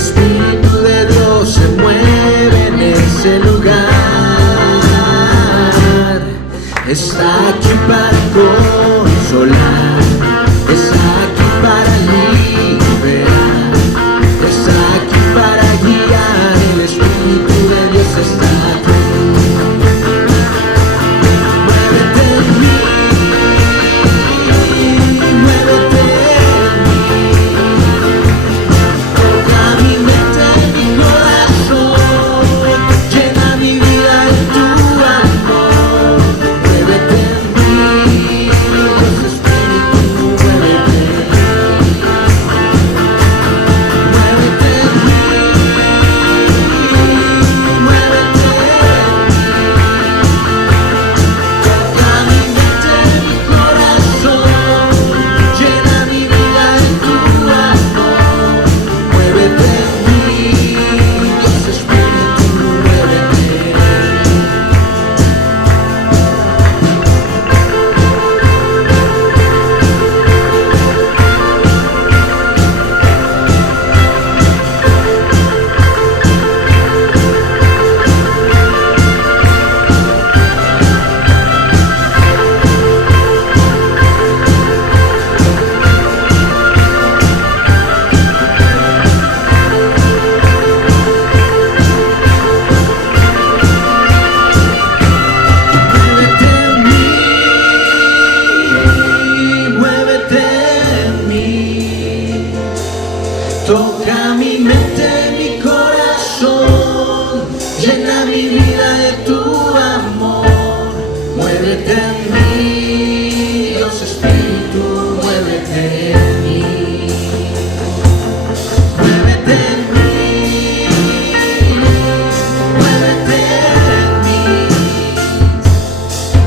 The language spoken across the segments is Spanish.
Espíritu de Dios se mueve en ese lugar. Está aquí para consolar, está aquí para liberar, está aquí para guiar. El Espíritu de Dios está aquí. Muévete en mí, muévete en mí. Toca mi mente, mi corazón, llena mi vida de tu amor. Muévete en mí, Dios Espíritu, muévete. Muévete en mí, muévete en mí. Toca mi mente, mi corazón, llena mi vida de tu amor. Muévete en mí, Dios Espíritu, muévete. Muévete en mí, toca mi mente, mi corazón, llena mi vida de tu amor. Muévete en mí, Dios Espíritu, muévete en mí. Muévete en mí, muévete en mí.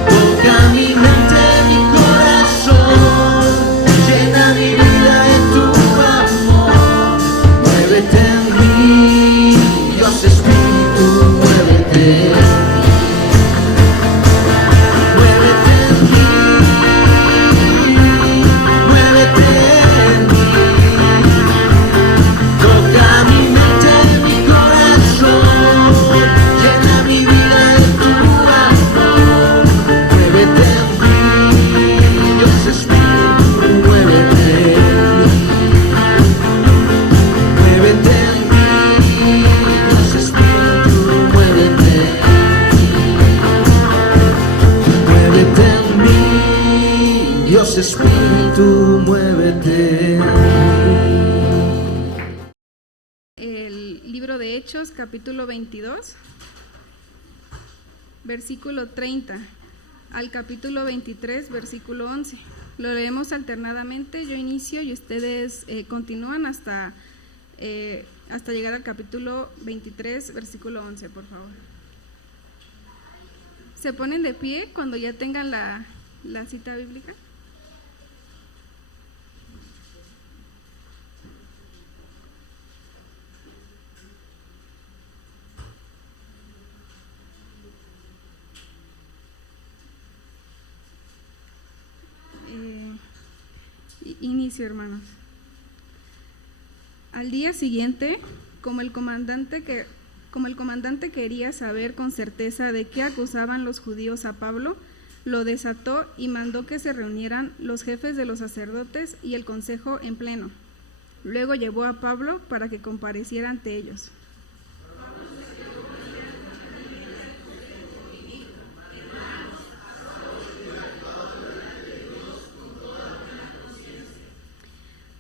Toca mi mente, mi corazón, llena mi vida de tu amor. Muévete en mí, Dios Espíritu, muévete. Muévete en mí, muévete en mí. Toca mi mente, mi corazón, llena mi vida de tu amor. Muévete en mí, Dios Espíritu, muévete en mí. Muévete en mí, Dios Espíritu, muévete. Muévete en mí, Dios Espíritu, muévete. El libro de Hechos, capítulo 22, versículo 30 al capítulo 23, versículo 11. Lo leemos alternadamente, yo inicio y ustedes continúan hasta llegar al capítulo 23, versículo 11, por favor. ¿Se ponen de pie cuando ya tengan la cita bíblica? Inicio, hermanos. Al día siguiente, como el comandante quería saber con certeza de qué acusaban los judíos a Pablo, lo desató y mandó que se reunieran los jefes de los sacerdotes y el consejo en pleno. Luego llevó a Pablo para que compareciera ante ellos.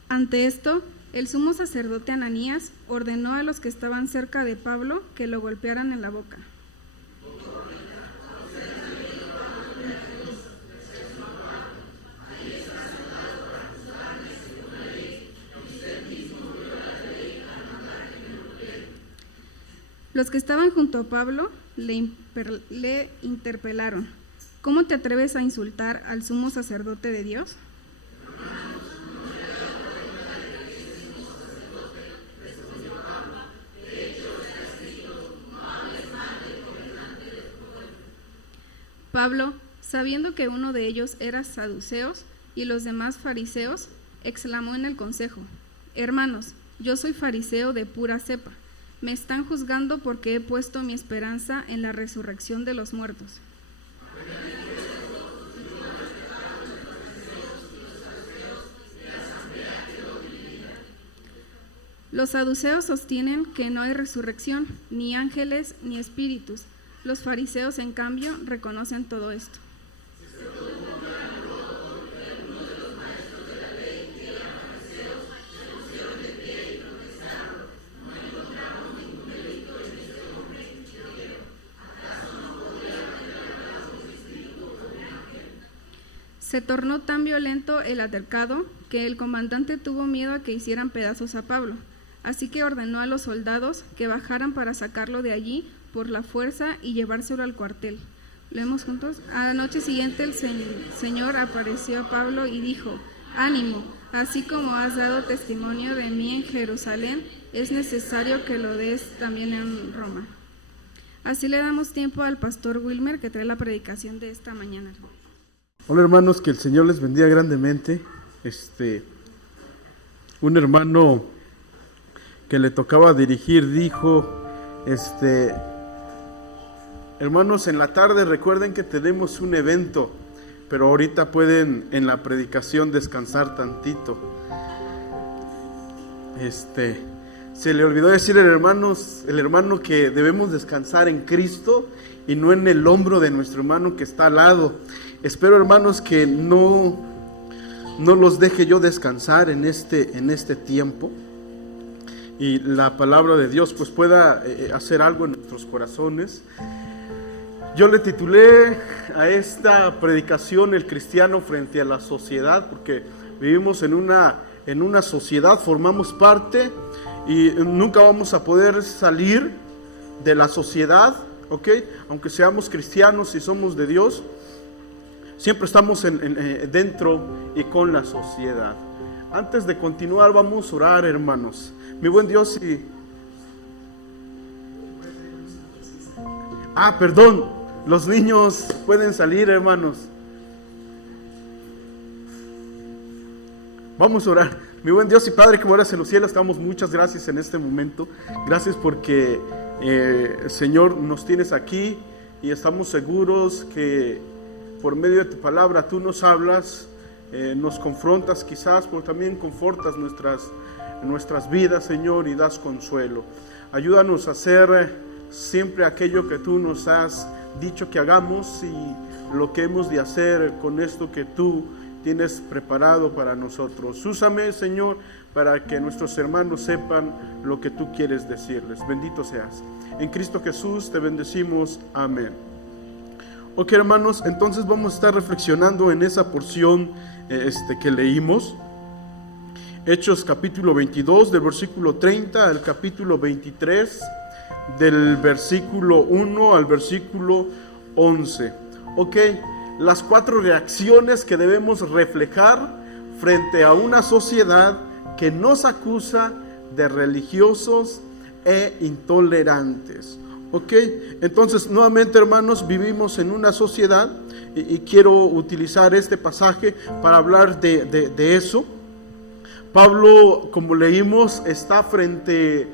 Ante esto, el sumo sacerdote Ananías ordenó a los que estaban cerca de Pablo que lo golpearan en la boca. Los que estaban junto a Pablo le interpelaron: ¿cómo te atreves a insultar al sumo sacerdote de Dios? Pablo, sabiendo que uno de ellos era saduceos y los demás fariseos, exclamó en el consejo: Hermanos, yo soy fariseo de pura cepa. Me están juzgando porque he puesto mi esperanza en la resurrección de los muertos. Los saduceos sostienen que no hay resurrección, ni ángeles, ni espíritus. Los fariseos, en cambio, reconocen todo esto. Se tornó tan violento el altercado que el comandante tuvo miedo a que hicieran pedazos a Pablo. Así que ordenó a los soldados que bajaran para sacarlo de allí por la fuerza y llevárselo al cuartel. ¿Leemos juntos? A la noche siguiente el Señor apareció a Pablo y dijo: «Ánimo, así como has dado testimonio de mí en Jerusalén, es necesario que lo des también en Roma». Así le damos tiempo al pastor Wilmer, que trae la predicación de esta mañana. Hola hermanos, que el Señor les bendiga grandemente. Un hermano que le tocaba dirigir dijo, hermanos, en la tarde recuerden que tenemos un evento, pero ahorita pueden en la predicación descansar tantito. Se le olvidó decir el hermano que debemos descansar en Cristo y no en el hombro de nuestro hermano que está al lado. Espero, hermanos, que no los deje yo descansar en este tiempo, y la palabra de Dios pues pueda hacer algo en nuestros corazones. Yo le titulé a esta predicación El cristiano frente a la sociedad, porque vivimos en una sociedad, formamos parte y nunca vamos a poder salir de la sociedad, ¿ok? Aunque seamos cristianos y somos de Dios, siempre estamos dentro y con la sociedad. Antes de continuar, vamos a orar, hermanos. Mi buen Dios, perdón, los niños pueden salir, hermanos. Vamos a orar. Mi buen Dios y Padre que moras en los cielos, te damos muchas gracias en este momento. Gracias porque, Señor, nos tienes aquí y estamos seguros que por medio de tu palabra tú nos hablas, nos confrontas quizás, pero también confortas nuestras vidas, Señor, y das consuelo. Ayúdanos a hacer siempre aquello que tú nos has dicho que hagamos y lo que hemos de hacer con esto que tú tienes preparado para nosotros. Úsame, Señor, para que nuestros hermanos sepan lo que tú quieres decirles. Bendito seas. En Cristo Jesús te bendecimos. Amén. Ok, hermanos, entonces vamos a estar reflexionando en esa porción que leímos. Hechos capítulo 22, del versículo 30 al capítulo 23, del versículo 1 al versículo 11. Ok, las 4 reacciones que debemos reflejar frente a una sociedad que nos acusa de religiosos e intolerantes. Ok, entonces nuevamente, hermanos, vivimos en una sociedad y quiero utilizar este pasaje para hablar de eso. Pablo, como leímos, está frente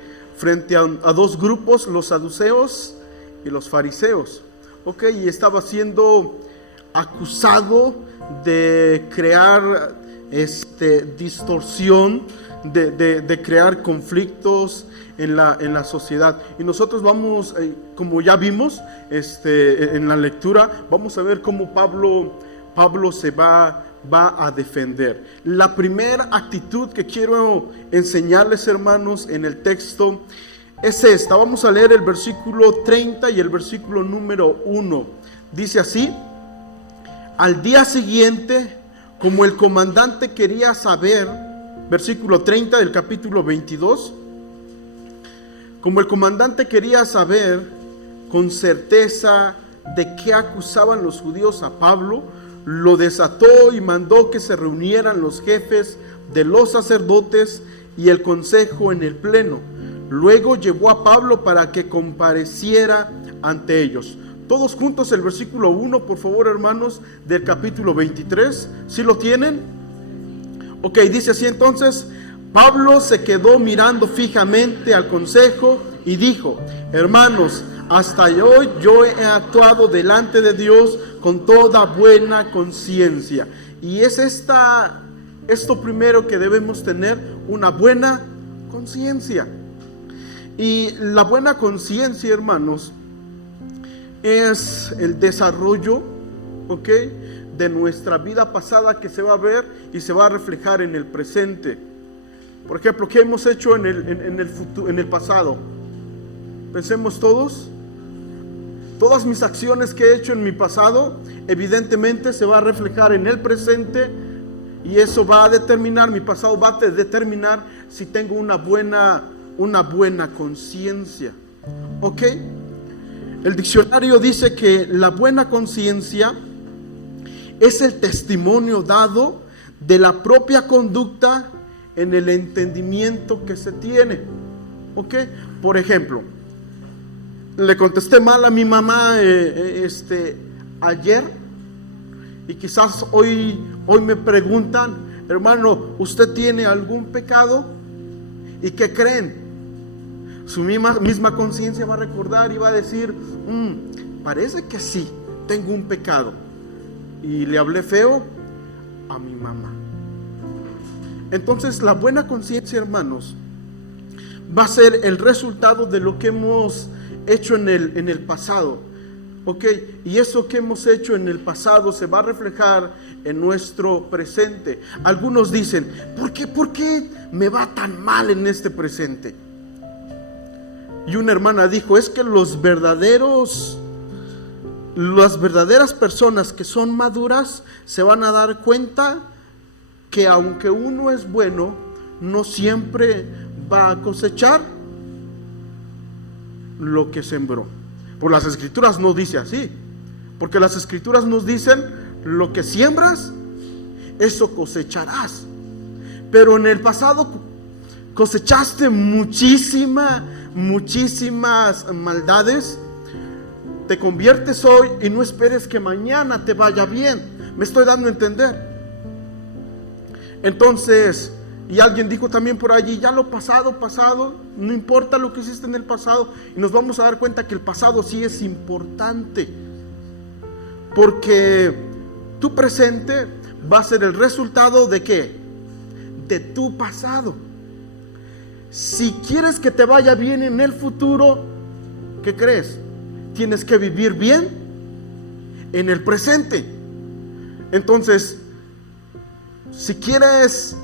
a 2 grupos, los saduceos y los fariseos. Ok, y estaba siendo acusado de crear distorsión, de crear conflictos en la sociedad. Y nosotros vamos, como ya vimos en la lectura, vamos a ver cómo Pablo se va a defender. La primera actitud que quiero enseñarles, hermanos, en el texto es esta. Vamos a leer el versículo 30 y el versículo número 1. Dice así: al día siguiente, como el comandante quería saber, versículo 30 del capítulo 22, como el comandante quería saber con certeza de qué acusaban los judíos a Pablo, lo desató y mandó que se reunieran los jefes de los sacerdotes y el consejo en el pleno. Luego llevó a Pablo para que compareciera ante ellos. Todos juntos el versículo 1, por favor, hermanos, del capítulo 23. ¿Sí lo tienen? Ok, dice así entonces: Pablo se quedó mirando fijamente al consejo y dijo: hermanos, hasta hoy yo he actuado delante de Dios con toda buena conciencia. Y es esto primero que debemos tener, una buena conciencia. Y la buena conciencia, hermanos, es el desarrollo, ¿ok?, de nuestra vida pasada, que se va a ver y se va a reflejar en el presente. Por ejemplo, ¿qué hemos hecho en el pasado? Pensemos todos. Todas mis acciones que he hecho en mi pasado, evidentemente se va a reflejar en el presente, y eso va a determinar, mi pasado va a determinar si tengo una buena conciencia. ¿Ok? El diccionario dice que la buena conciencia es el testimonio dado de la propia conducta en el entendimiento que se tiene. ¿Ok? Por ejemplo, le contesté mal a mi mamá ayer, y quizás hoy me preguntan: hermano, ¿usted tiene algún pecado? ¿Y qué creen? Su misma conciencia va a recordar y va a decir: parece que sí, tengo un pecado, y le hablé feo a mi mamá. Entonces, la buena conciencia, hermanos, va a ser el resultado de lo que hemos hecho en el pasado. ¿Ok? Y eso que hemos hecho en el pasado se va a reflejar en nuestro presente. Algunos dicen: ¿por qué me va tan mal en este presente? Y una hermana dijo: es que las verdaderas personas que son maduras se van a dar cuenta que aunque uno es bueno, no siempre va a cosechar lo que sembró. Por las escrituras no dice así, porque las escrituras nos dicen: lo que siembras, eso cosecharás. Pero en el pasado cosechaste muchísimas maldades. Te conviertes hoy y no esperes que mañana te vaya bien. Me estoy dando a entender. Entonces, y alguien dijo también por allí: ya lo pasado, no importa lo que hiciste en el pasado. Y nos vamos a dar cuenta que el pasado sí es importante, porque tu presente va a ser el resultado ¿de qué? De tu pasado. Si quieres que te vaya bien en el futuro, ¿qué crees? Tienes que vivir bien en el presente. Entonces, si quieres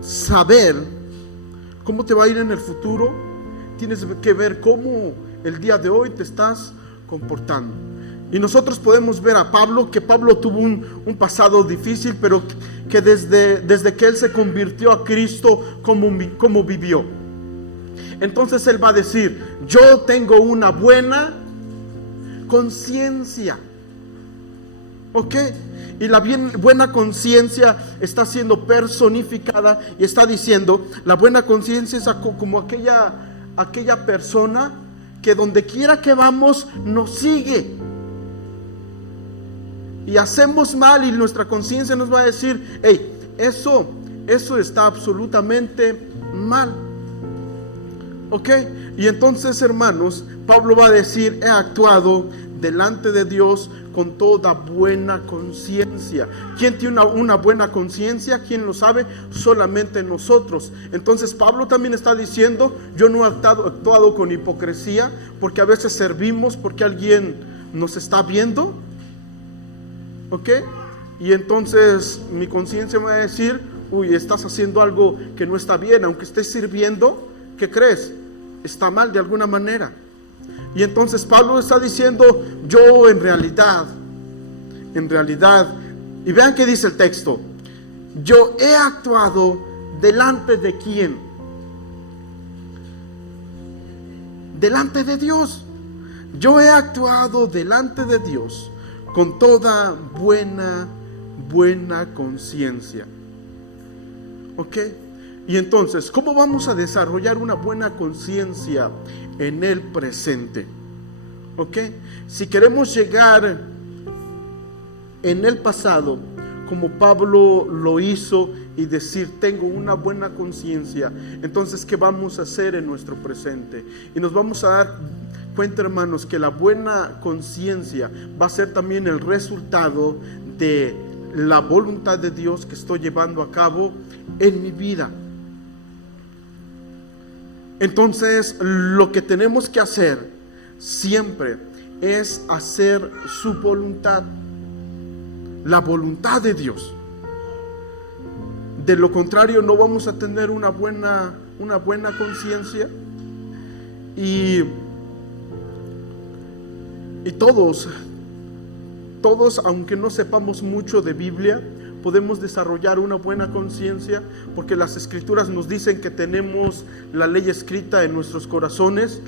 saber cómo te va a ir en el futuro, tienes que ver cómo el día de hoy te estás comportando. Y nosotros podemos ver a Pablo, que Pablo tuvo un pasado difícil, pero que desde que él se convirtió a Cristo, cómo vivió. Entonces él va a decir: yo tengo una buena conciencia. ¿Ok? Y la buena conciencia está siendo personificada y está diciendo: la buena conciencia es como aquella persona que donde quiera que vamos nos sigue. Y hacemos mal y nuestra conciencia nos va a decir: hey, eso está absolutamente mal. ¿Ok? Y entonces, hermanos, Pablo va a decir: he actuado delante de Dios con toda buena conciencia. ¿Quién tiene una buena conciencia? ¿Quién lo sabe? Solamente nosotros. Entonces Pablo también está diciendo: yo no he actuado con hipocresía, porque a veces servimos porque alguien nos está viendo. ¿Ok? Y entonces mi conciencia me va a decir: uy, estás haciendo algo que no está bien. Aunque estés sirviendo, ¿qué crees? Está mal de alguna manera. Y entonces Pablo está diciendo: yo en realidad, y vean qué dice el texto: yo he actuado delante de ¿quién? Delante de Dios. Yo he actuado delante de Dios con toda buena conciencia. ¿Ok? Y entonces, ¿cómo vamos a desarrollar una buena conciencia en el presente? ¿Ok? Si queremos llegar en el pasado como Pablo lo hizo y decir, tengo una buena conciencia, entonces ¿qué vamos a hacer en nuestro presente? Y nos vamos a dar cuenta, hermanos, que la buena conciencia va a ser también el resultado de la voluntad de Dios que estoy llevando a cabo en mi vida. Entonces, lo que tenemos que hacer siempre es hacer su voluntad, la voluntad de Dios. De lo contrario, no vamos a tener una buena conciencia, y todos, aunque no sepamos mucho de Biblia, podemos desarrollar una buena conciencia, porque las escrituras nos dicen que tenemos la ley escrita en nuestros corazones.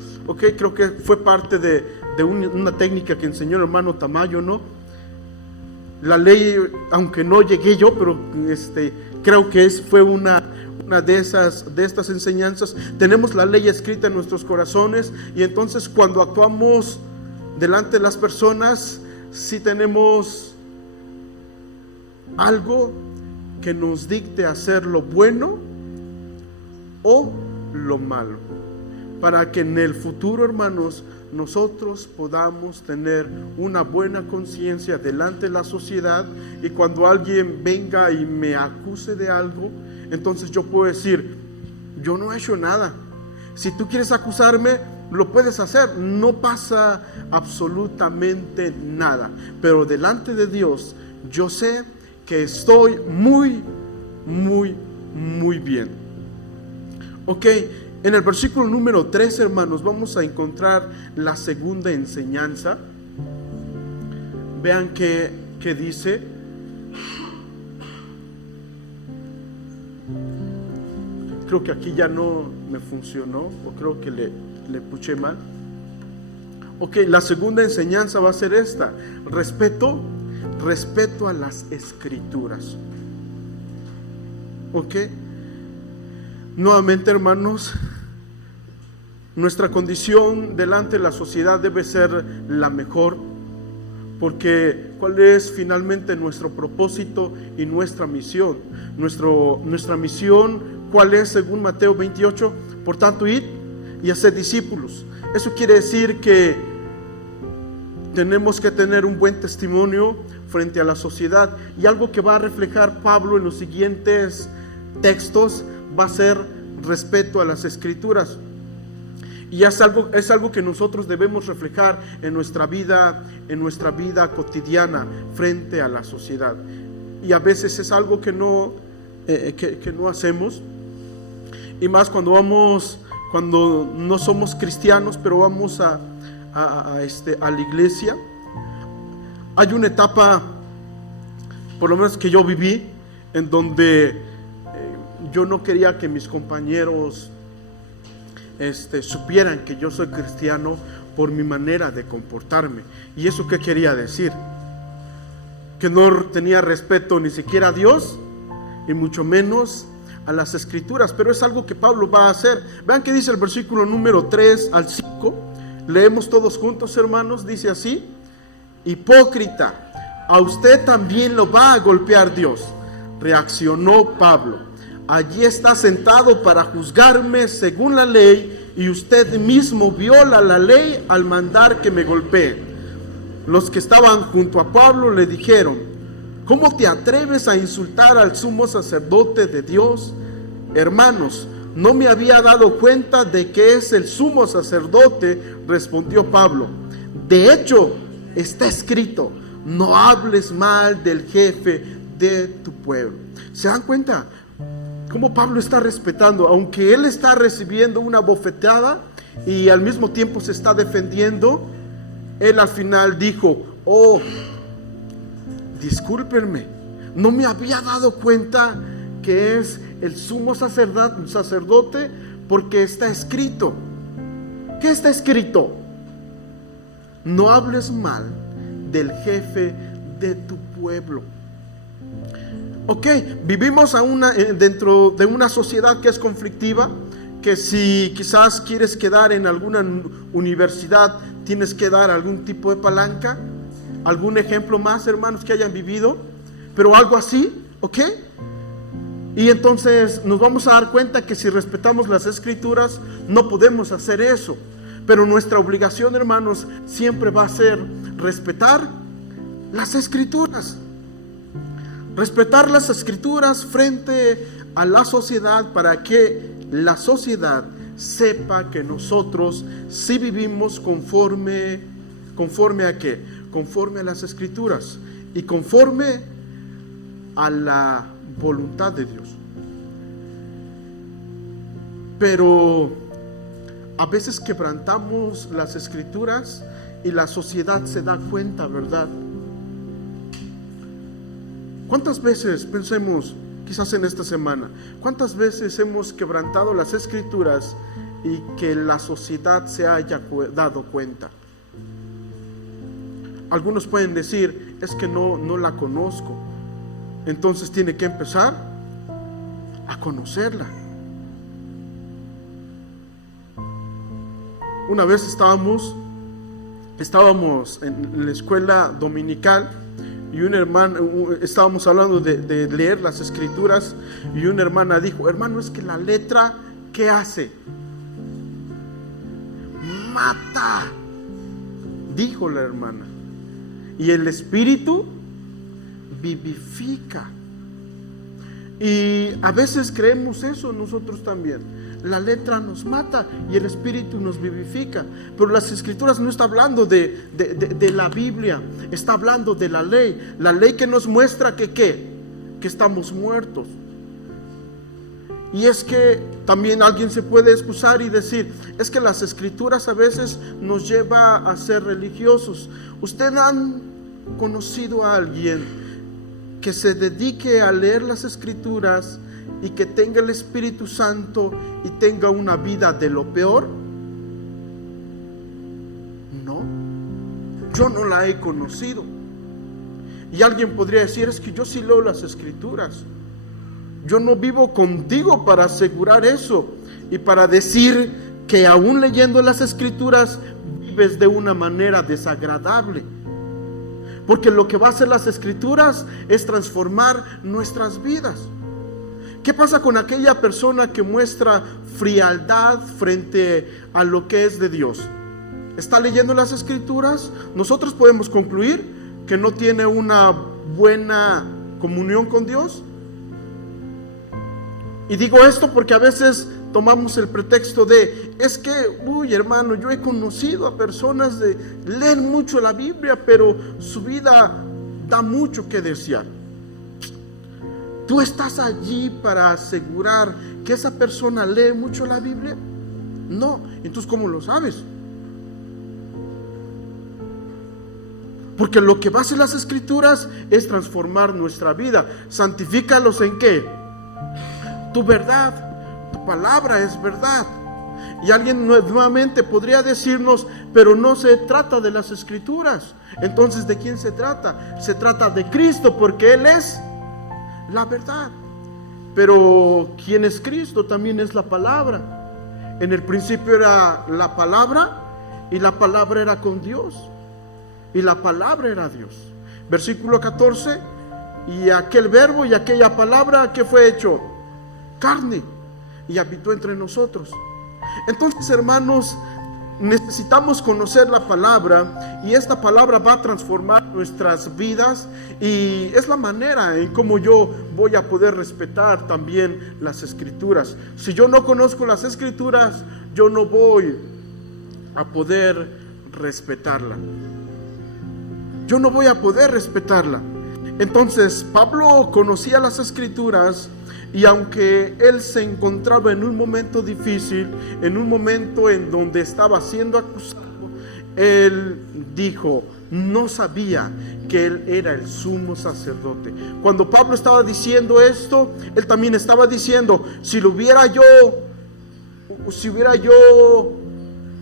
Creo que fue parte de una técnica que enseñó el hermano Tamayo, ¿no? La ley, aunque no llegué yo, pero creo que fue una de estas enseñanzas. Tenemos la ley escrita en nuestros corazones, y entonces cuando actuamos delante de las personas, si tenemos algo que nos dicte hacer lo bueno o lo malo, para que en el futuro, hermanos, nosotros podamos tener una buena conciencia delante de la sociedad, y cuando alguien venga y me acuse de algo, entonces yo puedo decir, yo no he hecho nada. Si tú quieres acusarme, lo puedes hacer, no pasa absolutamente nada, pero delante de Dios yo sé que estoy muy bien. En el versículo número 3, hermanos, vamos a encontrar la segunda enseñanza. Vean qué dice. Creo que aquí ya no me funcionó, o creo que le puché mal. La segunda enseñanza va a ser esta: respeto a las escrituras. Nuevamente, hermanos, nuestra condición delante de la sociedad debe ser la mejor, porque ¿cuál es finalmente nuestro propósito y nuestra misión? Nuestra misión, ¿cuál es según Mateo 28? Por tanto, id y haced discípulos. Eso quiere decir que tenemos que tener un buen testimonio frente a la sociedad, y algo que va a reflejar Pablo en los siguientes textos va a ser respeto a las escrituras, y es algo que nosotros debemos reflejar en nuestra vida cotidiana frente a la sociedad, y a veces es algo que no hacemos, y más cuando no somos cristianos, pero vamos a la iglesia. Hay una etapa, por lo menos que yo viví, en donde yo no quería que mis compañeros supieran que yo soy cristiano por mi manera de comportarme. ¿Y eso qué quería decir? Que no tenía respeto ni siquiera a Dios, y mucho menos a las escrituras. Pero es algo que Pablo va a hacer. Vean que dice el versículo número 3 al 5. Leemos todos juntos, hermanos. Dice así: hipócrita, a usted también lo va a golpear Dios. Reaccionó Pablo: allí está sentado para juzgarme según la ley, y usted mismo viola la ley al mandar que me golpee. Los que estaban junto a Pablo le dijeron: ¿cómo te atreves a insultar al sumo sacerdote de Dios? Hermanos, no me había dado cuenta de que es el sumo sacerdote, respondió Pablo. De hecho, está escrito: no hables mal del jefe de tu pueblo. ¿Se dan cuenta cómo Pablo está respetando? Aunque él está recibiendo una bofetada y al mismo tiempo se está defendiendo, él al final dijo: oh, discúlpenme, no me había dado cuenta que es el sumo sacerdote, porque está escrito. ¿Qué está escrito? No hables mal del jefe de tu pueblo. Vivimos dentro de una sociedad que es conflictiva, que si quizás quieres quedar en alguna universidad, tienes que dar algún tipo de palanca. ¿Algún ejemplo más, hermanos, que hayan vivido? Pero algo así, Y entonces nos vamos a dar cuenta que si respetamos las escrituras, no podemos hacer eso. Pero nuestra obligación, hermanos, siempre va a ser respetar las escrituras. Respetar las escrituras frente a la sociedad, para que la sociedad sepa que nosotros sí vivimos conforme a qué, conforme a las escrituras y conforme a la voluntad de Dios. Pero a veces quebrantamos las escrituras y la sociedad se da cuenta, ¿verdad? ¿Cuántas veces, pensemos, quizás en esta semana, cuántas veces hemos quebrantado las escrituras y que la sociedad se haya dado cuenta? Algunos pueden decir, es que no la conozco. Entonces tiene que empezar a conocerla. Una vez estábamos en la escuela dominical y un hermano, estábamos hablando de leer las escrituras, y una hermana dijo, hermano, es que la letra, ¿qué hace? Mata, dijo la hermana, y el espíritu vivifica. Y a veces creemos eso nosotros también. La letra nos mata y el espíritu nos vivifica. Pero las escrituras no está hablando de la Biblia, está hablando de la ley. La ley que nos muestra que estamos muertos. Y es que también alguien se puede excusar y decir, es que las escrituras a veces nos lleva a ser religiosos. ¿Ustedes han conocido a alguien que se dedique a leer las escrituras y que tenga el Espíritu Santo y tenga una vida de lo peor? No, yo no la he conocido. Y alguien podría decir, es que yo sí leo las escrituras. Yo no vivo contigo para asegurar eso y para decir que aún leyendo las escrituras vives de una manera desagradable. Porque lo que va a hacer las escrituras es transformar nuestras vidas. ¿Qué pasa con aquella persona que muestra frialdad frente a lo que es de Dios? ¿Está leyendo las escrituras? Nosotros podemos concluir que no tiene una buena comunión con Dios. Y digo esto porque a veces tomamos el pretexto de, es que, hermano, yo he conocido a personas de leen mucho la Biblia, pero su vida da mucho que desear. ¿Tú estás allí para asegurar que esa persona lee mucho la Biblia? No. Entonces, ¿cómo lo sabes? Porque lo que va a hacer las escrituras es transformar nuestra vida. ¿Santifícalos en qué? Tu verdad, tu palabra es verdad. Y alguien nuevamente podría decirnos, pero no se trata de las escrituras. Entonces, ¿de quién se trata? Se trata de Cristo, porque Él es la verdad. Pero ¿quién es Cristo? También es la palabra. En el principio era la palabra, y la palabra era con Dios, y la palabra era Dios. Versículo 14, y aquel verbo y aquella palabra, ¿qué fue hecho? Carne, y habitó entre nosotros. Entonces, hermanos, necesitamos conocer la palabra, y esta palabra va a transformar nuestras vidas, y es la manera en cómo yo voy a poder respetar también las escrituras. Si yo no conozco las escrituras, yo no voy a poder respetarla. Yo no voy a poder respetarla. Entonces, Pablo conocía las escrituras, y aunque él se encontraba en un momento difícil, en un momento en donde estaba siendo acusado, él dijo, no sabía que él era el sumo sacerdote. Cuando Pablo estaba diciendo esto, él también estaba diciendo, si hubiera yo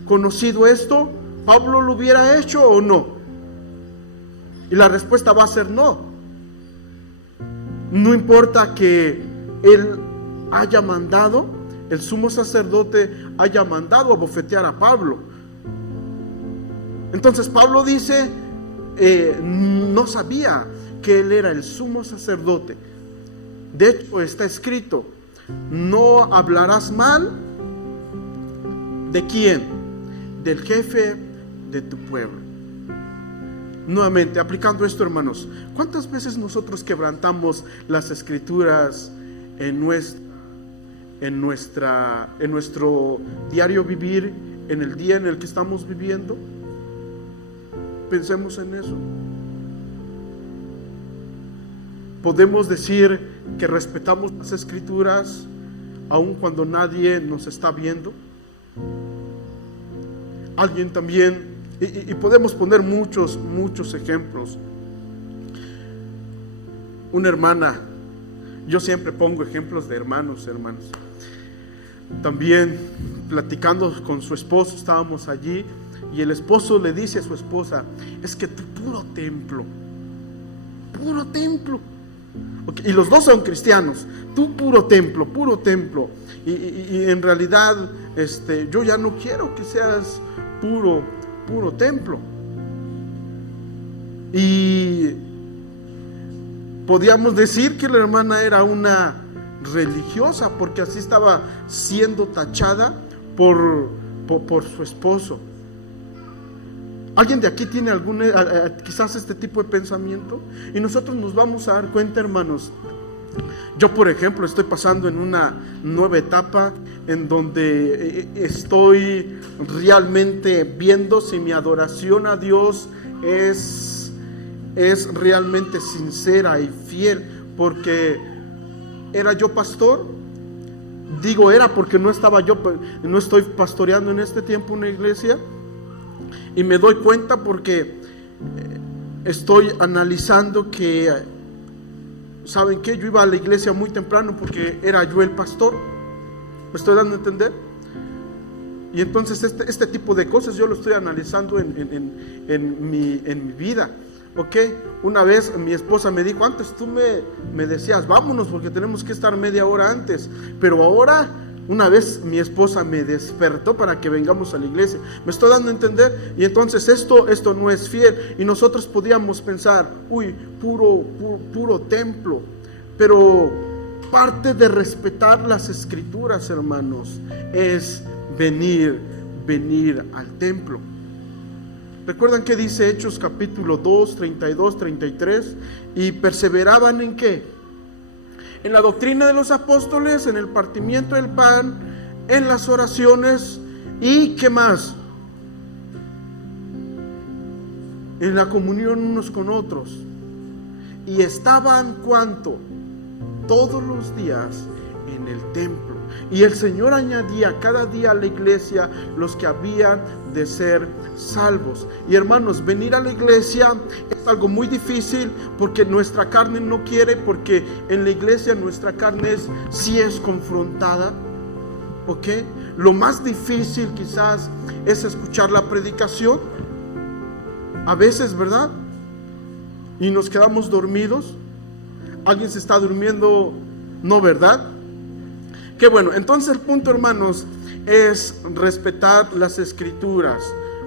conocido esto, ¿Pablo lo hubiera hecho o no? Y la respuesta va a ser no. No importa que él haya mandado, el sumo sacerdote haya mandado a bofetear a Pablo. Entonces Pablo dice, no sabía que él era el sumo sacerdote. De hecho, está escrito: no hablarás mal ¿de quién? Del jefe de tu pueblo. Nuevamente, aplicando esto, hermanos, ¿cuántas veces nosotros quebrantamos las escrituras en nuestro diario vivir, en el día en el que estamos viviendo? Pensemos en eso. Podemos decir que respetamos las escrituras aun cuando nadie nos está viendo. Alguien también, y podemos poner muchos ejemplos. Una hermana, yo siempre pongo ejemplos de hermanos. También platicando con su esposo, estábamos allí y el esposo le dice a su esposa: es que tú puro templo. Okay, y los dos son cristianos. Tú puro templo. Y en realidad yo ya no quiero que seas puro templo. Y podíamos decir que la hermana era una religiosa, porque así estaba siendo tachada por su esposo. ¿Alguien de aquí tiene quizás este tipo de pensamiento? Y nosotros nos vamos a dar cuenta, hermanos. Yo, por ejemplo, estoy pasando en una nueva etapa en donde estoy realmente viendo si mi adoración a Dios es realmente sincera y fiel. Porque era yo pastor. Digo era porque no estoy pastoreando en este tiempo una iglesia. Y me doy cuenta porque estoy analizando que, ¿saben qué? Yo iba a la iglesia muy temprano porque era yo el pastor. ¿Me estoy dando a entender? Y entonces este tipo de cosas yo lo estoy analizando en mi vida. ¿Ok? Una vez mi esposa me dijo: antes tú me decías vámonos porque tenemos que estar media hora antes, pero ahora una vez mi esposa me despertó para que vengamos a la iglesia. ¿Me estoy dando a entender? Y entonces esto no es fiel. Y nosotros podíamos pensar: uy, puro templo. Pero parte de respetar las escrituras, hermanos, es venir al templo. ¿Recuerdan qué dice Hechos capítulo 2, 32, 33? Y perseveraban ¿en qué? En la doctrina de los apóstoles, en el partimiento del pan, en las oraciones y ¿qué más? En la comunión unos con otros. Y estaban ¿cuánto? Todos los días en el templo. Y el Señor añadía cada día a la iglesia los que habían de ser salvos. Y hermanos, venir a la iglesia es algo muy difícil porque nuestra carne no quiere, porque en la iglesia nuestra carne sí es confrontada. ¿Ok? Lo más difícil quizás es escuchar la predicación. A veces, ¿verdad? Y nos quedamos dormidos. ¿Alguien se está durmiendo? No, ¿verdad? Qué bueno. Entonces el punto, hermanos, es respetar las escrituras.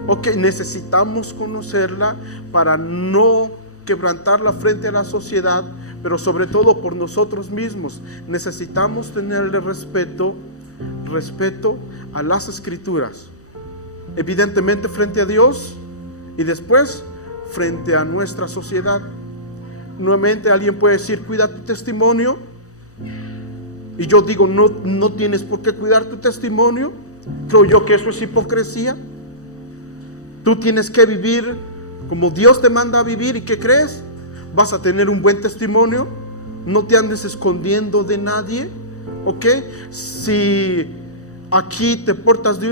Ok, necesitamos conocerla para no quebrantarla frente a la sociedad, pero sobre todo por nosotros mismos. Necesitamos tenerle respeto a las escrituras. Evidentemente frente a Dios y después frente a nuestra sociedad. Nuevamente alguien puede decir: cuida tu testimonio. Y yo digo: no tienes por qué cuidar tu testimonio. Creo yo que eso es hipocresía. Tú tienes que vivir como Dios te manda a vivir. ¿Y qué crees? Vas a tener un buen testimonio. No te andes escondiendo de nadie. ¿Ok? Si aquí te portas de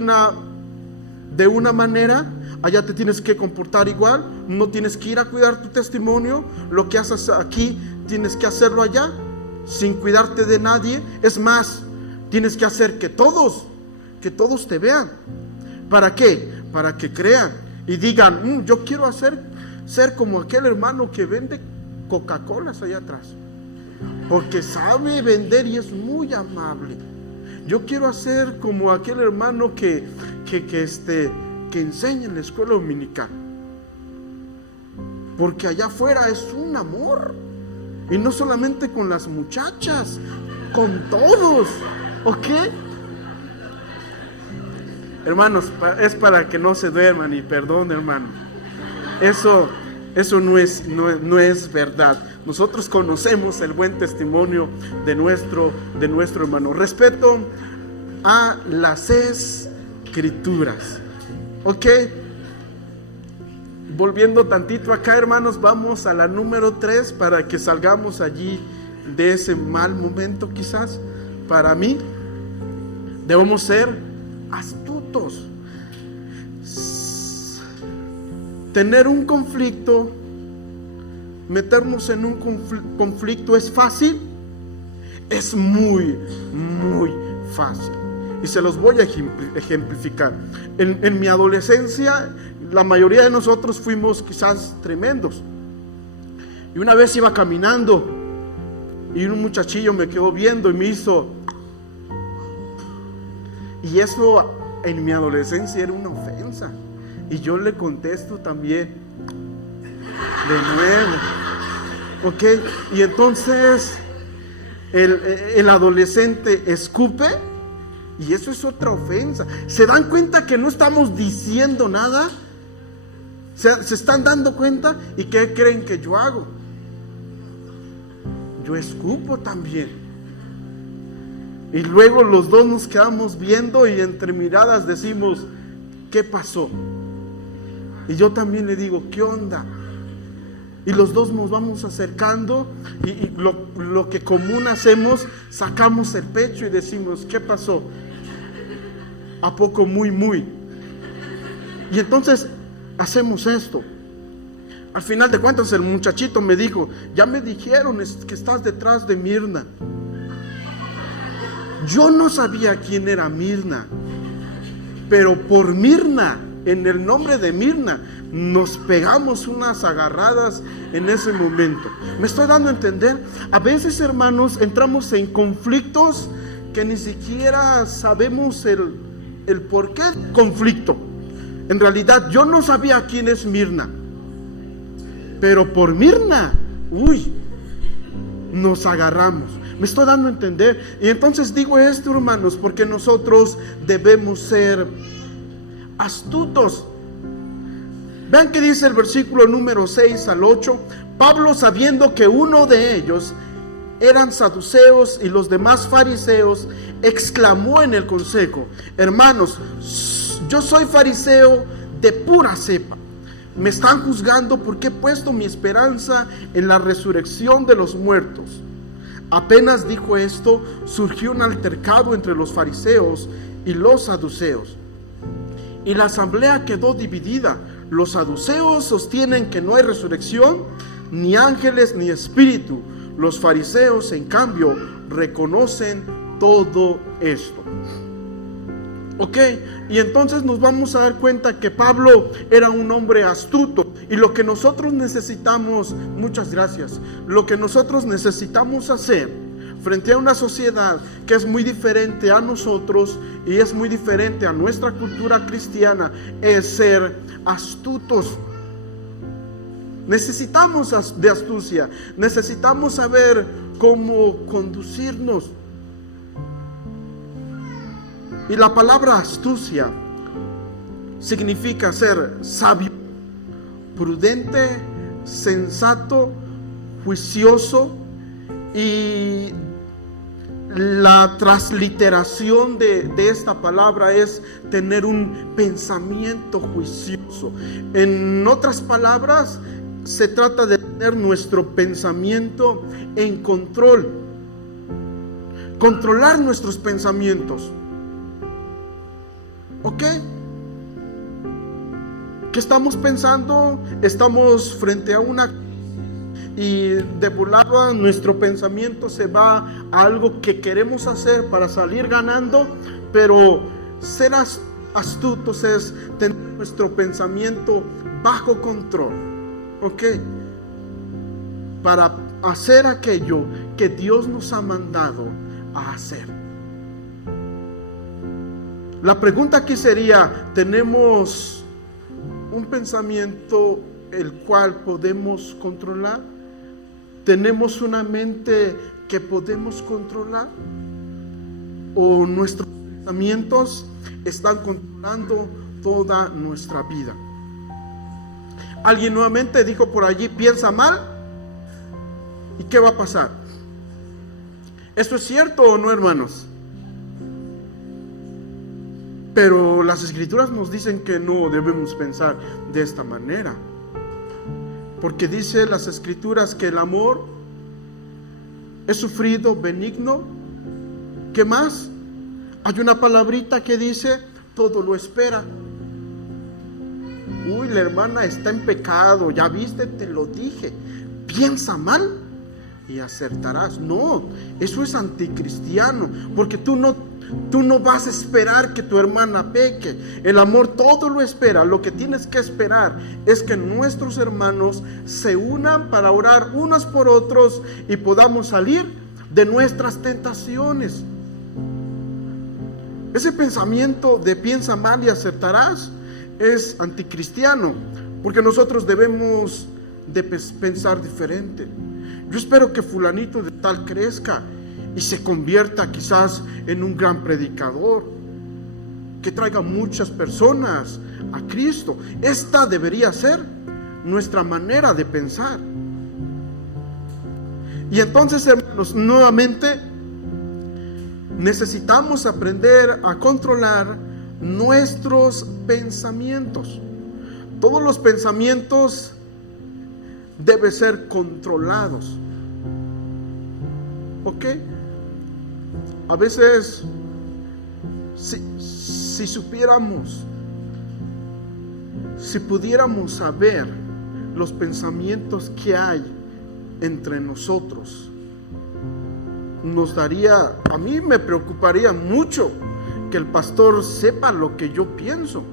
una manera, allá te tienes que comportar igual. No tienes que ir a cuidar tu testimonio. Lo que haces aquí tienes que hacerlo allá, sin cuidarte de nadie. Es más, tienes que hacer que todos te vean. ¿Para qué? Para que crean y digan: yo quiero ser como aquel hermano que vende Coca-Colas allá atrás, porque sabe vender y es muy amable. Yo quiero hacer como aquel hermano que enseña en la escuela dominical, porque allá afuera es un amor. Y no solamente con las muchachas, con todos, ¿ok? Hermanos, es para que no se duerman, y perdón, hermano. Eso no es verdad. Nosotros conocemos el buen testimonio de nuestro hermano. Respeto a las escrituras. ¿Ok? Volviendo tantito acá, hermanos, vamos a la número 3 para que salgamos allí de ese mal momento quizás. Para mí, debemos ser astutos. Tener un conflicto, meternos en un conflicto es fácil, es muy, muy fácil. Y se los voy a ejemplificar. En mi adolescencia, la mayoría de nosotros fuimos quizás tremendos. Y una vez iba caminando y un muchachillo me quedó viendo y me hizo. Y eso en mi adolescencia era una ofensa. Y yo le contesto también de nuevo. ¿Ok? Y entonces el adolescente escupe. Y eso es otra ofensa. ¿Se dan cuenta que no estamos diciendo nada? ¿Se están dando cuenta? ¿Y qué creen que yo hago? Yo escupo también. Y luego los dos nos quedamos viendo y entre miradas decimos, ¿qué pasó? Y yo también le digo, ¿qué onda? Y los dos nos vamos acercando y lo que común hacemos, sacamos el pecho y decimos, ¿qué pasó? ¿A poco muy? Y entonces hacemos esto. Al final de cuentas el muchachito me dijo, ya me dijeron que estás detrás de Mirna. Yo no sabía quién era Mirna, pero por Mirna, en el nombre de Mirna, nos pegamos unas agarradas en ese momento. ¿Me estoy dando a entender? A veces, hermanos, entramos en conflictos que ni siquiera sabemos el por qué conflicto. En realidad yo no sabía quién es Mirna, pero por Mirna, nos agarramos. Me estoy dando a entender. Y entonces digo esto, hermanos, porque nosotros debemos ser astutos. Vean que dice el versículo número 6 al 8. Pablo, sabiendo que uno de ellos eran saduceos y los demás fariseos, exclamó en el consejo: hermanos, yo soy fariseo de pura cepa. Me están juzgando porque he puesto mi esperanza en la resurrección de los muertos. Apenas dijo esto, surgió un altercado entre los fariseos y los saduceos, y la asamblea quedó dividida. Los saduceos sostienen que no hay resurrección, ni ángeles, ni espíritu. Los fariseos, en cambio, reconocen todo esto. Ok, y entonces nos vamos a dar cuenta que Pablo era un hombre astuto. Y lo que nosotros necesitamos, muchas gracias, lo que nosotros necesitamos hacer frente a una sociedad que es muy diferente a nosotros y es muy diferente a nuestra cultura cristiana, es ser astutos. Necesitamos de astucia, necesitamos saber cómo conducirnos. Y la palabra astucia significa ser sabio, prudente, sensato, juicioso, y la transliteración de esta palabra es tener un pensamiento juicioso. En otras palabras, se trata de tener nuestro pensamiento en control, controlar nuestros pensamientos. ¿Ok? ¿Qué estamos pensando? Estamos frente a una, y de volada nuestro pensamiento se va a algo que queremos hacer para salir ganando. Pero ser astutos es tener nuestro pensamiento bajo control, ¿ok? Para hacer aquello que Dios nos ha mandado a hacer. La pregunta aquí sería: ¿tenemos un pensamiento el cual podemos controlar? ¿Tenemos una mente que podemos controlar? ¿O nuestros pensamientos están controlando toda nuestra vida? Alguien nuevamente dijo por allí, piensa mal, ¿y qué va a pasar? ¿Esto es cierto o no, hermanos? Pero las Escrituras nos dicen que no debemos pensar de esta manera. Porque dice las Escrituras que el amor es sufrido, benigno. ¿Qué más? Hay una palabrita que dice, todo lo espera. Uy, la hermana está en pecado, ya viste, te lo dije. Piensa mal y acertarás. No, eso es anticristiano, porque tú no vas a esperar que tu hermana peque. El amor todo lo espera. Lo que tienes que esperar es que nuestros hermanos se unan para orar unos por otros y podamos salir de nuestras tentaciones. Ese pensamiento de piensa mal y acertarás es anticristiano, porque nosotros debemos de pensar diferente. Yo espero que fulanito de tal crezca y se convierta quizás en un gran predicador, que traiga muchas personas a Cristo. Esta debería ser nuestra manera de pensar. Y entonces, hermanos, nuevamente necesitamos aprender a controlar nuestros pensamientos. Todos los pensamientos deben ser controlados. ¿Ok? A veces, si supiéramos, si pudiéramos saber los pensamientos que hay entre nosotros, nos daría, a mí me preocuparía mucho que el pastor sepa lo que yo pienso.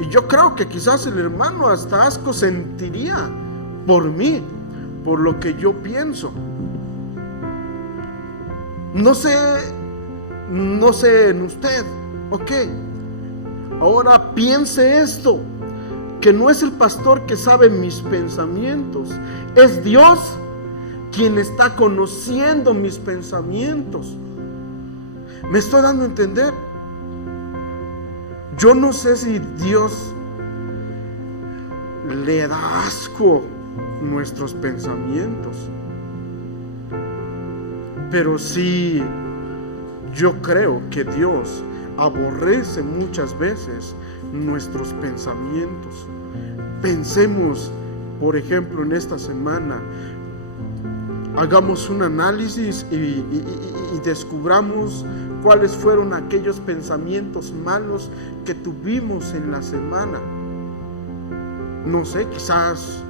Y yo creo que quizás el hermano hasta asco sentiría por mí, por lo que yo pienso. No sé en usted, ok. Ahora piense esto, que no es el pastor que sabe mis pensamientos, es Dios quien está conociendo mis pensamientos. ¿Me estoy dando a entender? Yo no sé si Dios le da asco nuestros pensamientos, pero sí, yo creo que Dios aborrece muchas veces nuestros pensamientos. Pensemos, por ejemplo, en esta semana, hagamos un análisis y descubramos cuáles fueron aquellos pensamientos malos que tuvimos en la semana. No sé, quizás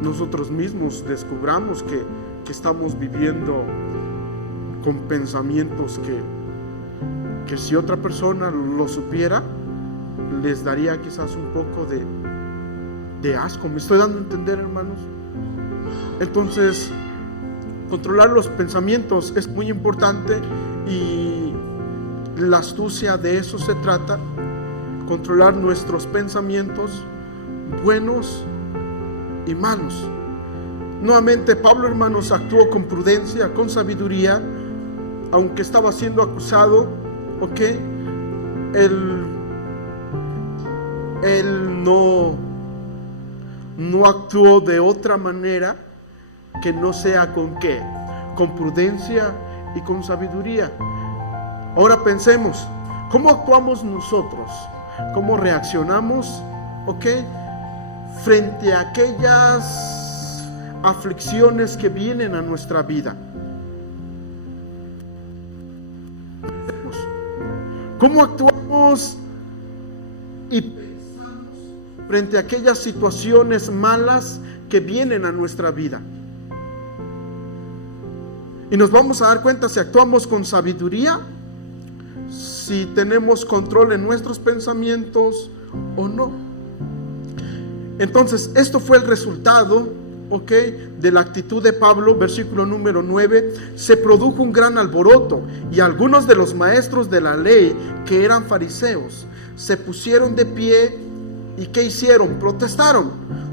nosotros mismos descubramos que estamos viviendo con pensamientos que si otra persona lo supiera, les daría quizás un poco de asco. ¿Me estoy dando a entender, hermanos? Entonces, controlar los pensamientos es muy importante, y la astucia de eso se trata: controlar nuestros pensamientos buenos y malos. Nuevamente, Pablo, hermanos, actuó con prudencia, con sabiduría, aunque estaba siendo acusado, ¿ok? Él no actuó de otra manera que no sea con ¿qué? Con prudencia y con sabiduría. Ahora pensemos, ¿cómo actuamos nosotros? ¿Cómo reaccionamos? ¿Ok? Frente a aquellas aflicciones que vienen a nuestra vida. ¿Cómo actuamos y pensamos frente a aquellas situaciones malas que vienen a nuestra vida? Y nos vamos a dar cuenta si actuamos con sabiduría, si tenemos control en nuestros pensamientos o no. Entonces, esto fue el resultado, ¿ok?, de la actitud de Pablo. Versículo número 9: se produjo un gran alboroto, y algunos de los maestros de la ley, que eran fariseos, se pusieron de pie ¿Y qué hicieron? Protestaron.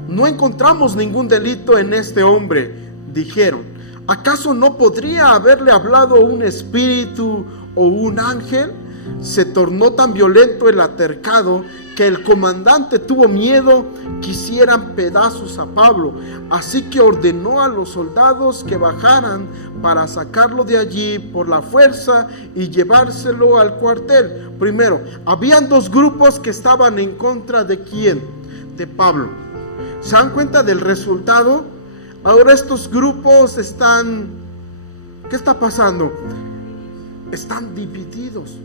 No encontramos ningún delito en este hombre, dijeron. ¿Acaso no podría haberle hablado un espíritu o un ángel? Se tornó tan violento el altercado que el comandante tuvo miedo que hicieran pedazos a Pablo. Así que ordenó a los soldados que bajaran para sacarlo de allí por la fuerza y llevárselo al cuartel. Primero, habían dos grupos que estaban en contra de ¿quién? De Pablo. ¿Se dan cuenta del resultado? Ahora estos grupos están, ¿qué está pasando? Están divididos.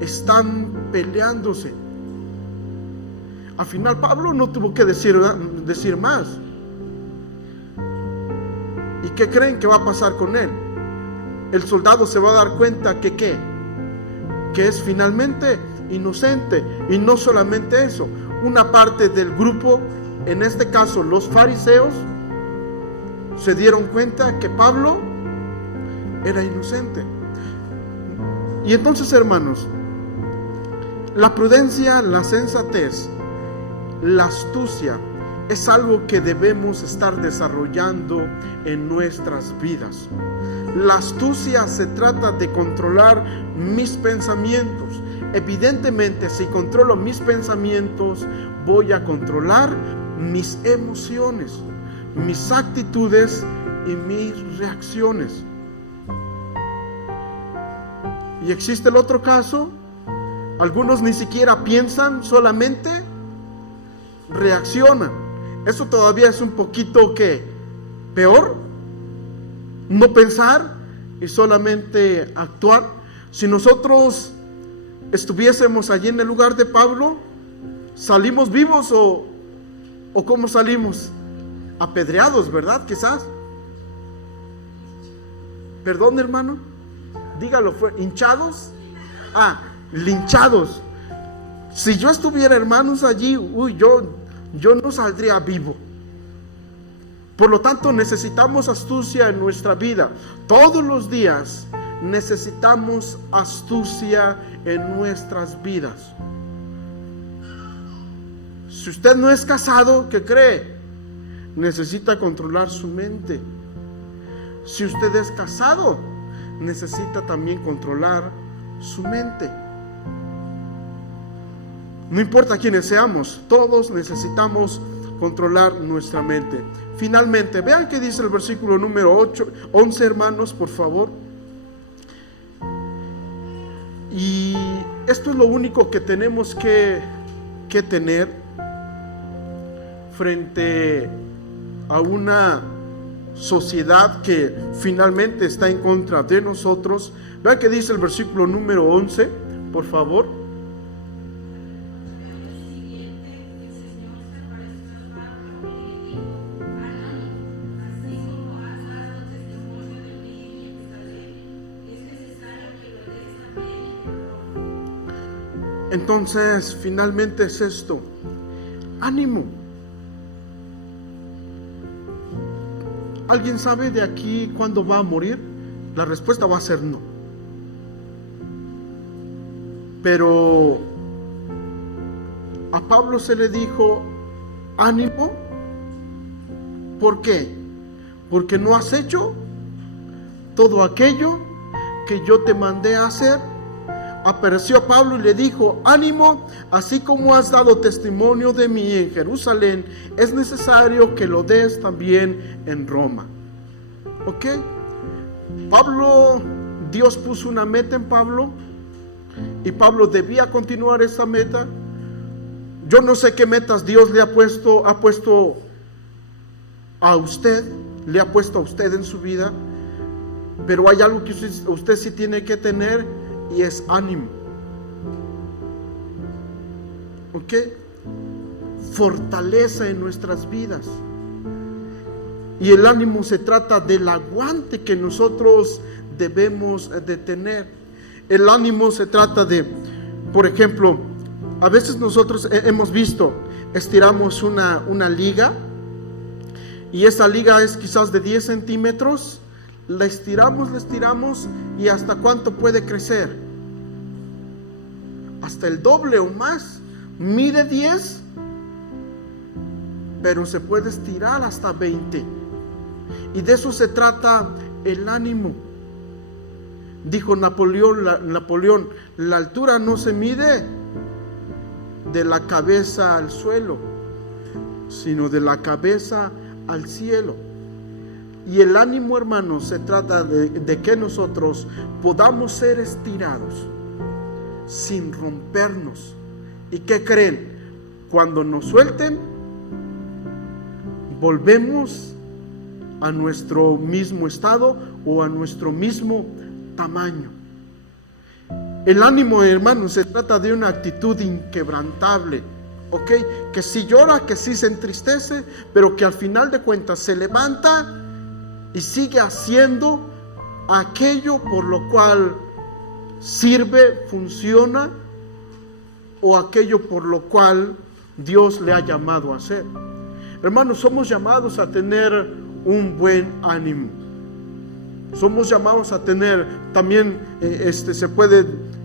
Están peleándose. Al final Pablo no tuvo que decir más. ¿Y qué creen que va a pasar con él? El soldado se va a dar cuenta que ¿qué? Que es finalmente inocente. Y no solamente eso, una parte del grupo, en este caso los fariseos, se dieron cuenta que Pablo era inocente. Y entonces, hermanos, la prudencia, la sensatez, la astucia es algo que debemos estar desarrollando en nuestras vidas. La astucia se trata de controlar mis pensamientos. Evidentemente, si controlo mis pensamientos, voy a controlar mis emociones, mis actitudes y mis reacciones. Y existe el otro caso. Algunos ni siquiera piensan, solamente reaccionan. Eso todavía es un poquito ¿qué? Peor. No pensar y solamente actuar. Si nosotros estuviésemos allí en el lugar de Pablo, ¿salimos vivos o cómo salimos? Apedreados, ¿verdad? Quizás. Perdón, hermano. Dígalo, hinchados. Linchados. Si yo estuviera, hermanos, allí, yo no saldría vivo. Por lo tanto, necesitamos astucia en nuestra vida. Todos los días necesitamos astucia en nuestras vidas. Si usted no es casado, ¿qué cree? Necesita controlar su mente. Si usted es casado, necesita también controlar su mente. No importa quiénes seamos, todos necesitamos controlar nuestra mente. Finalmente, vean qué dice el versículo número 11, hermanos, por favor. Y esto es lo único que tenemos que tener frente a una sociedad que finalmente está en contra de nosotros. Vean que dice el versículo número 11, por favor. Entonces, finalmente es esto: ánimo. ¿Alguien sabe de aquí cuándo va a morir? La respuesta va a ser no. Pero a Pablo se le dijo: ánimo. ¿Por qué? Porque no has hecho todo aquello que yo te mandé a hacer. Apareció a Pablo y le dijo: ánimo, así como has dado testimonio de mí en Jerusalén, es necesario que lo des también en Roma. ¿Ok? Pablo, Dios puso una meta en Pablo y Pablo debía continuar esa meta. Yo no sé qué metas Dios le ha puesto a usted, le ha puesto a usted en su vida, pero hay algo que usted sí tiene que tener, y es ánimo. ¿Ok? Fortaleza en nuestras vidas. Y el ánimo se trata del aguante que nosotros debemos de tener. El ánimo se trata de, por ejemplo, a veces nosotros hemos visto, estiramos una liga, y esa liga es quizás de 10 centímetros. La estiramos y ¿hasta cuánto puede crecer? Hasta el doble o más. mide 10, pero se puede estirar hasta 20. Y de eso se trata el ánimo. Dijo Napoleón, la altura no se mide de la cabeza al suelo, sino de la cabeza al cielo. Y el ánimo, hermanos, se trata de que nosotros podamos ser estirados sin rompernos. ¿Y qué creen? Cuando nos suelten, volvemos a nuestro mismo estado o a nuestro mismo tamaño. El ánimo, hermanos, se trata de una actitud inquebrantable, ¿ok? Que si llora, que si se entristece, pero que al final de cuentas se levanta y sigue haciendo aquello por lo cual sirve, funciona, o aquello por lo cual Dios le ha llamado a hacer. Hermanos, somos llamados a tener un buen ánimo. Somos llamados a tener también, se puede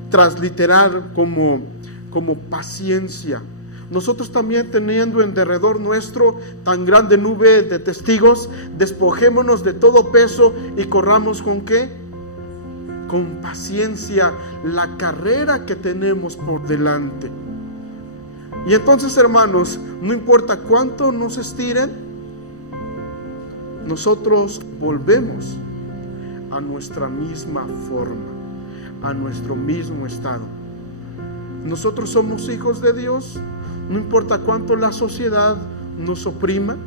transliterar como paciencia. Nosotros también, teniendo en derredor nuestro tan grande nube de testigos, despojémonos de todo peso y corramos ¿con qué? Con paciencia la carrera que tenemos por delante. Y entonces, hermanos, no importa cuánto nos estiren, nosotros volvemos a nuestra misma forma, a nuestro mismo estado. Nosotros somos hijos de Dios. No importa cuánto la sociedad nos oprima,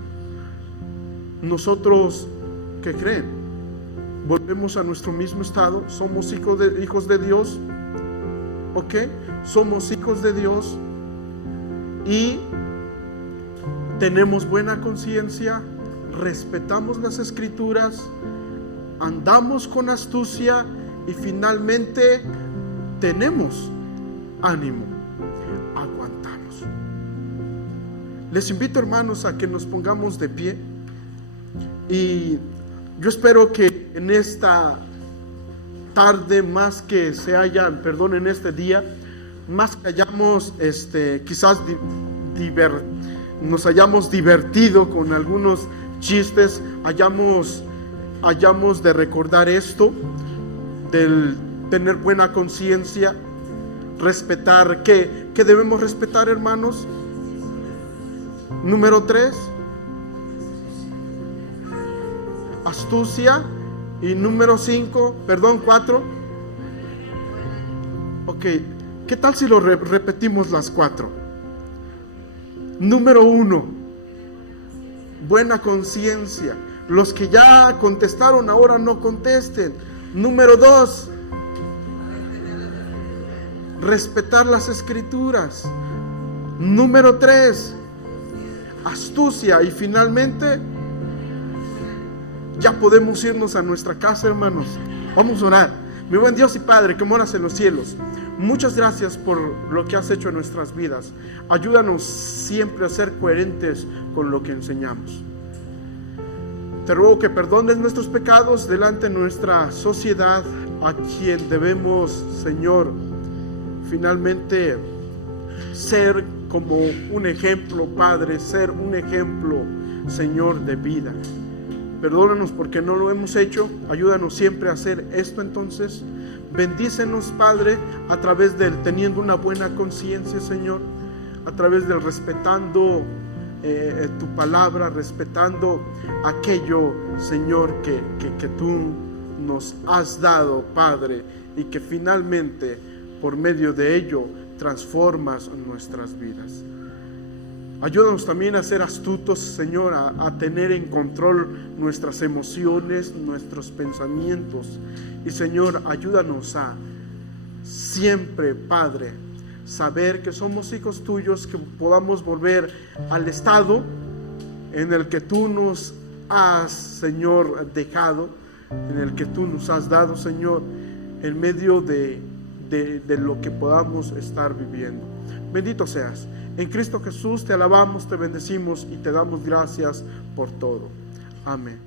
nosotros, ¿qué creen? Volvemos a nuestro mismo estado. Somos hijos de Dios, ¿ok? Somos hijos de Dios y tenemos buena conciencia, respetamos las escrituras, andamos con astucia y finalmente tenemos ánimo, aguantamos. Les invito, hermanos, a que nos pongamos de pie, y yo espero que en esta tarde, más que en este día, más que hayamos quizás nos hayamos divertido con algunos chistes, hayamos de recordar esto, del tener buena conciencia, respetar. ¿Qué debemos respetar, hermanos? Número 3, astucia. Y número 4. Ok, ¿qué tal si lo repetimos las 4? Número 1, buena conciencia. Los que ya contestaron ahora no contesten. Número 2, respetar las escrituras. Número 3, astucia. Y finalmente, ya podemos irnos a nuestra casa, hermanos. Vamos a orar. Mi buen Dios y Padre que moras en los cielos, muchas gracias por lo que has hecho en nuestras vidas. Ayúdanos siempre a ser coherentes con lo que enseñamos. Te ruego que perdones nuestros pecados delante de nuestra sociedad, a quien debemos, Señor, finalmente ser como un ejemplo, Padre, ser un ejemplo, Señor, de vida. Perdónanos porque no lo hemos hecho. Ayúdanos siempre a hacer esto. Entonces, bendícenos, Padre, a través del teniendo una buena conciencia, Señor, a través del respetando tu palabra, respetando aquello, Señor, que tú nos has dado, Padre, y que finalmente por medio de ello transformas nuestras vidas. Ayúdanos también a ser astutos, Señor, a tener en control nuestras emociones, nuestros pensamientos. Y, Señor, ayúdanos a siempre, Padre, saber que somos hijos tuyos, que podamos volver al estado en el que tú nos has, Señor, dejado, en el que tú nos has dado, Señor, en medio de lo que podamos estar viviendo. Bendito seas. En Cristo Jesús te alabamos, te bendecimos y te damos gracias por todo. Amén.